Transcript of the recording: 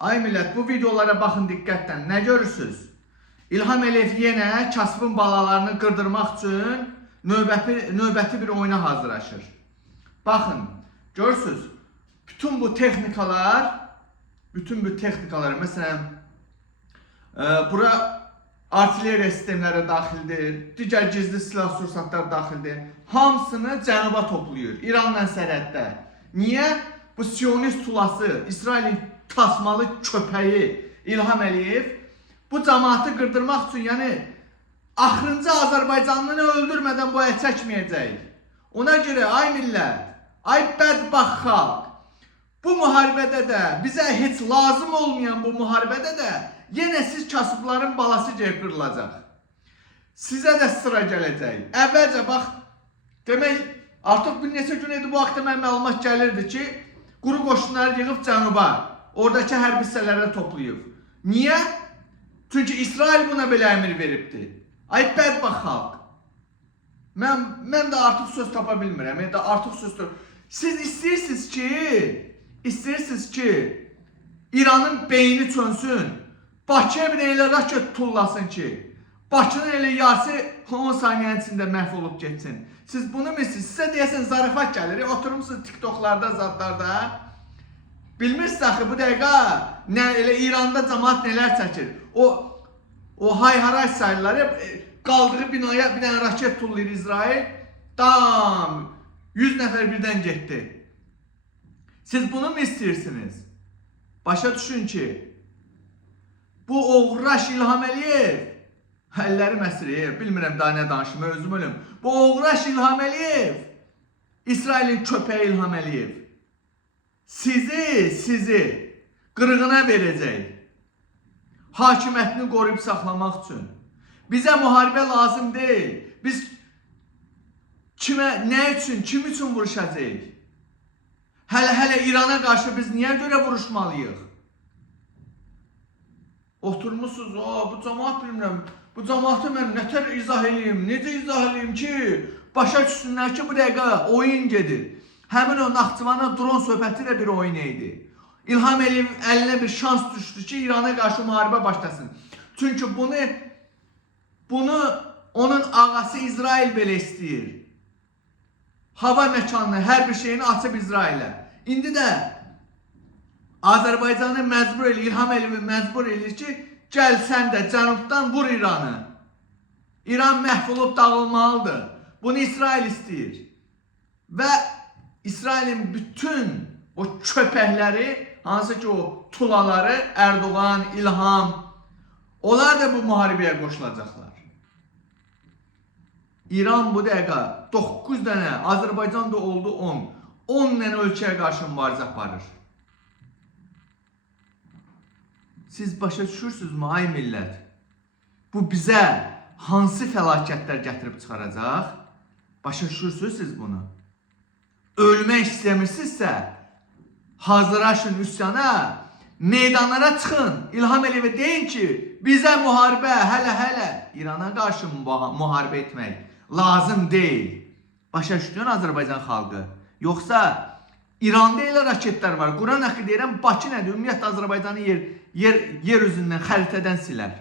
Ay millət, bu videolara baxın diqqətlə. Nə görürsünüz? İlham Əliyev yenə kasıbın balalarını qırdırmaq üçün növbəti bir oyuna hazırlaşır. Baxın, görürsünüz? Bütün bu texnikalar, məsələn, bura artilleriya sistemləri daxildir, digər gizli silah sursatlar daxildir. Hamısını cənuba toplayır, İranla sərhəddə. Niyə? Bu Siyonist tulası, İsrailin tasmalı köpəyi İlham Əliyev bu cəmaatı qırdırmaq üçün, yəni axırıncı Azərbaycanlını öldürmədən bu əl çəkməyəcək. Ona görə ay millət, ay bədbaxt xalq, bu müharibədə də, bizə heç lazım olmayan bu müharibədə də yenə siz kasıbların balası qırılacaq. Sizə də sıra gələcək. Əvvəlcə bax, demək artıq bir neçə gün idi bu haqda mən məlumat gəlirdi ki, quru qoşunları yığıb cənuba, oradakı hərbi hissələrə toplayıb. Niyə? Çünki İsrail buna belə əmir veribdir. Ay bədbaxt xalq. Mən də artıq söz tapa bilmirəm. Siz istəyirsiniz ki, İranın beyni çönsün, Bakıya bir elə raket tullasın ki, Bakının elə yarısı 10 saniyənin içində məhv olub geçsin. Siz bunu mu istəyirsiniz? Sizə deyəsən zarafat gəlir, oturmuşsunuz TikToklarda, zadlarda. Bilmirsiniz axı bu dəqiqə elə İranda cəmaat nələr çəkir. O hay-haray sayıları qaldığı binaya bir dənə raket tullayır İsrail. Dam! 100 nəfər birdən getdi. Siz bunu mu istəyirsiniz? Başa düşün ki, bu oğraş İlham Əliyev, əllərim əsir, bilmirəm daha nə danışım, özüm ölüm. Bu oğraş İlham Əliyev, İsrailin köpəyi İlham Əliyev sizi qırğına verəcək. Hakimiyyətini qoruyub saxlamaq üçün. Bizə müharibə lazım deyil. Biz nə üçün, kim üçün vuruşacağıq? Hələ İrana qarşı biz niyə görə vuruşmalıyıq? Oturmuşsunuz, bu cəmaat bilmirəm, bu cəmaatı mən nətər izah edeyim, necə izah edeyim ki, başa düşsünlər ki, bu dəqiqə oyun gedir. Həmin o Naxçıvana dron söhbəti də bir oyun idi. İlham Əliyev əlinə bir şans düşdü ki, İrana qarşı müharibə başlasın. Çünki bunu onun ağası İsrail belə istəyir. Hava məkanını, hər bir şeyini açıb İsrailə. İndi də Azərbaycanı məcbur eləyir, İlham Əliyevi məcbur eləyir ki, gəl sən də cənubdan vur İranı. İran məhv olub dağılmalıdır. Bunu İsrail istəyir. Və İsrailin bütün o köpəkləri, hansı ki o tulaları, Erdoğan, İlham, onlar da bu müharibəyə qoşulacaqlar. İran bu dəqiqə 9 dənə, Azərbaycanda oldu 10 dənə ölkəyə qarşı mübarizə aparır. Siz başa düşürsünüzmü ay millət? Bu bizə hansı fəlakətlər gətirib çıxaracaq? Başa düşürsünüz siz bunu? Ölmək istəmirsinizsə, hazırlaşın üsyana, meydanlara çıxın. İlham Əliyevə deyin ki, bizə müharibə, hələ İrana qarşı müharibə etmək lazım deyil. Başa düşdün Azərbaycan xalqı? Yoxsa İranda elə raketlər var. Quran axı deyirəm, Bakı nədir? Ümumiyyətlə Azərbaycanı yer üzündən, xəritədən silər.